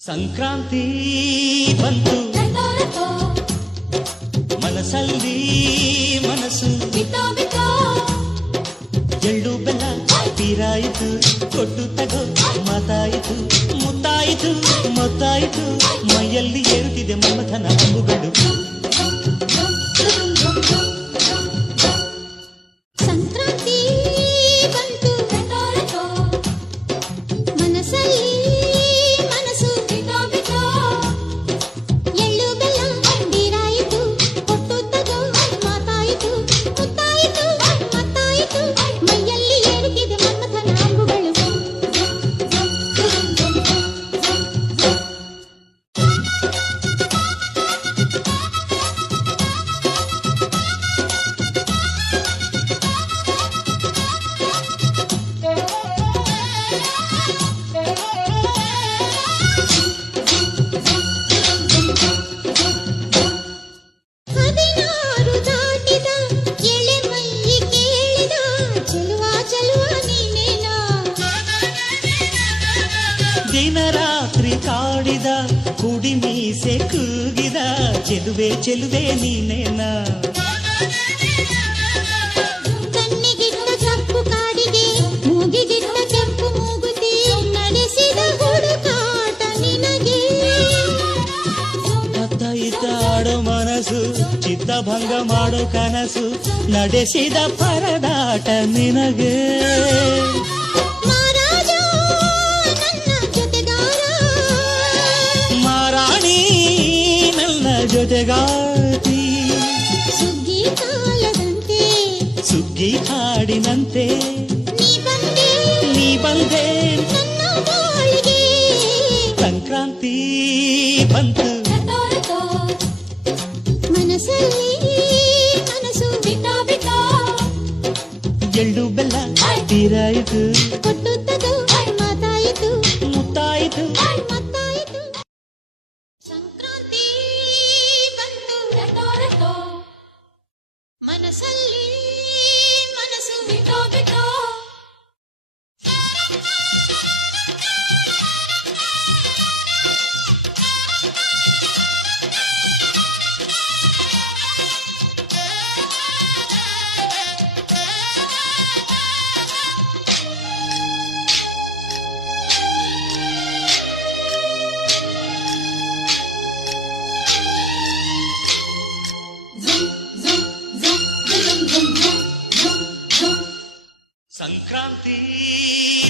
ಸಂಕ್ರಾಂತಿ ಬಂತು ಮನಸ್ಸಲ್ಲಿ ಮನಸ್ಸು ಎಳ್ಳು ಬೆಲ್ಲ ತೀರಾಯಿತು ಕೊಟ್ಟು ತಗೋ ಮಾತಾಯಿತು ಮುತ್ತಾಯಿತು ಮೊತ್ತಾಯಿತು ಮೈಯಲ್ಲಿ ಏರುತ್ತಿದೆ ಮನ್ಮಥನ ಅಂಬುಗಳು ಸಂಕ್ರಾಂತಿ ಬಂತು ಮನಸ್ಸಲ್ಲಿ ದಿನ ರಾತ್ರಿ ಕಾಡಿದ ಕುಡಿ ಮೀಸೆ ಕೂಗಿದ ಚೆಲುವೆ ಚೆಲುವೆ ನೀನೇನಾ ಕಣ್ಣಿಗಿಟ್ಟ ಕಪ್ಪು ಕಾಡಿಗೆ ಮೂಗಿಗಿಟ್ಟ ಕೆಂಪು ಮೂಗುತಿ ನಡೆಸಿದ ಹುಡುಕಾಟ ನಿನಗೆ ಅತ್ತ ಇತ್ತ ಆಡೋ ಮನಸ್ಸು ಚಿತ್ತಭಂಗ ಮಾಡೋ ಕನಸು ನಡೆಸಿದ ಪರದಾಟ ನಿನಗೆ ಜೊತೆಗಾತಿ ಸುಗ್ಗಿ ಕಾಲದಂತೆ ಸುಗ್ಗಿ ಹಾಡಿನಂತೆ ನೀ ಬಂದೆ ನನ್ನ ಬಾಳಿಗೆ ಸಂಕ್ರಾಂತಿ ಬಂತು ಮನಸ್ಸಲ್ಲಿ ಮನಸ್ಸು ಎಳ್ಳು ಬೆಲ್ಲ ತೀರಾಯಿತು ಕೊಟ್ಟು ತಗೋ ಮಾತಾಯಿತು ಮುತ್ತಾಯಿತು ಮತ್ತಾಯಿತು ಸಂಕ್ರಾಂತಿ ಮನಸ್ಸಲ್ಲಿ ಮನಸ್ಸು ಸಂಕ್ರಾಂತಿ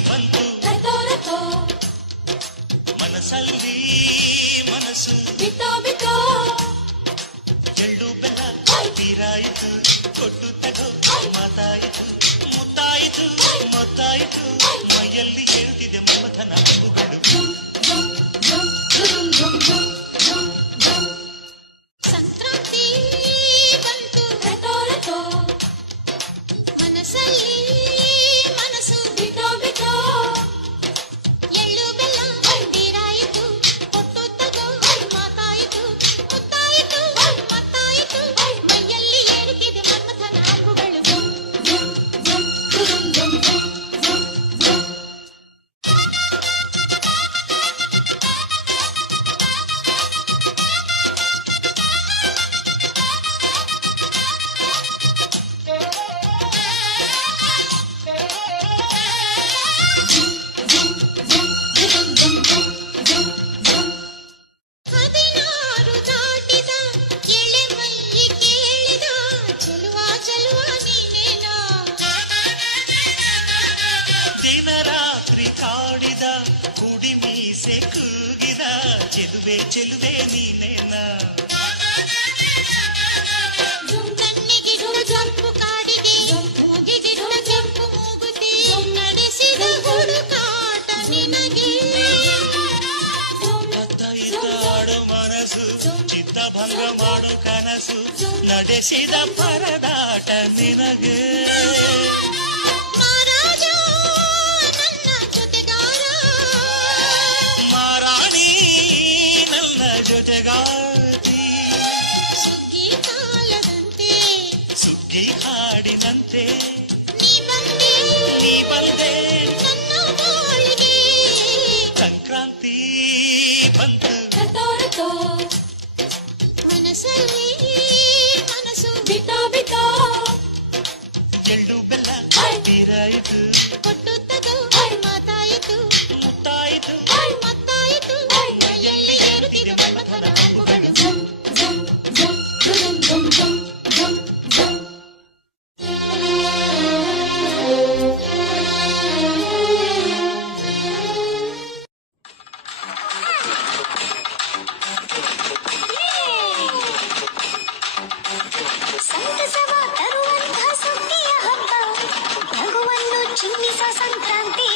ಬಂತು ಮನಸ್ಸಲ್ಲಿ ಮನಸ್ಸು ಎಳ್ಳು ಬೆಲ್ಲ ತೀರಾಯಿತು ಕೊಟ್ಟು ತಗೋ ಮಾತಾಯಿತು ಮುತ್ತಾಯಿತು ಮೊತ್ತಾಯಿತು ಮೈಯಲ್ಲಿ ಏರುತ್ತಿದೆ ಮಮಥನ ಅಂಬುಗಳು ಸಂಕ್ರಾಂತಿ ಬಂತು ಮನಸ್ಸಲ್ಲಿ ಮನಸ್ಸು ಎಳ್ಳು ಬೆಲ್ಲ ತೀರಾಯಿತು ಕೊಟ್ಟು ತಗೋ ಮಾತಾಯಿತು ಮುತ್ತಾಯಿತು ಮತ್ತಾಯಿತು ಮೈಯಲ್ಲಿ ಏರುತ್ತಿದೆ ಮನ್ಮಥನ ಅಂಬುಗಳು ಚೆಲುವೆ ಚೆಲುವೆ ನೀನೇನಾ ಕಣ್ಣಿಗಿಡು ಜಂಪು ಕಾಡಿಗೆ ಮೂಗಿಗಿಡು ಕೆಂಪು ಮೂಗುತಿ ನಡೆಸಿದ ಹುಡುಕಾಟ ನಿನಗೆ ಅತ್ತ ಇತ್ತ ಆಡೋ ಮನಸ್ಸು ಚಿತ್ತಭಂಗ ನಡೆಸಿದ ಪರದಾಟ ನಿನಗೆ ಮಹಾರಾಜ ನನ್ನ ಜೊತೆಗಾರ ಮಾರಾಣಿ ನನ್ನ ಜೊತೆಗಾತಿ ಸುಗ್ಗಿ ಕಾಲದಂತೆ ಸುಗ್ಗಿ ಹಾಡಿನಂತೆ ನೀ ಬಂದೆ ನನ್ನ ಬಾಳಿಗೆ ಸಂಕ್ರಾಂತಿ ಬಂತು ಮನಸ್ಸಲ್ಲಿ ಮನಸ್ಸು ಬಿಟ್ಟೋ ಎಳ್ಳು ಬೆಲ್ಲ ತೀರಾಯಿತು ಕೊಟ್ಟು ತಗೋ ಮಾತಾಯಿತು ಮುತ್ತಾಯಿತು ಮತ್ತಾಯಿತು ಮೈಯಲ್ಲಿ ಏರುತ್ತಿದೆ ಮನ್ಮಥನ ಅಂಬುಗಳು ಜುಮ್ ಜುಮ್ ಜುಮ್ ಜುಮ್ ಜುಮ್ ಜುಮ್ ಜುಮ್ ಜುಮ್ ಸಂತಸವ ತರುವಂಥ ಸುಗ್ಗಿಯ ಹಬ್ಬ ನಗುವನ್ನು ಚಿಮ್ಮಿಸ ಸಂಕ್ರಾಂತಿ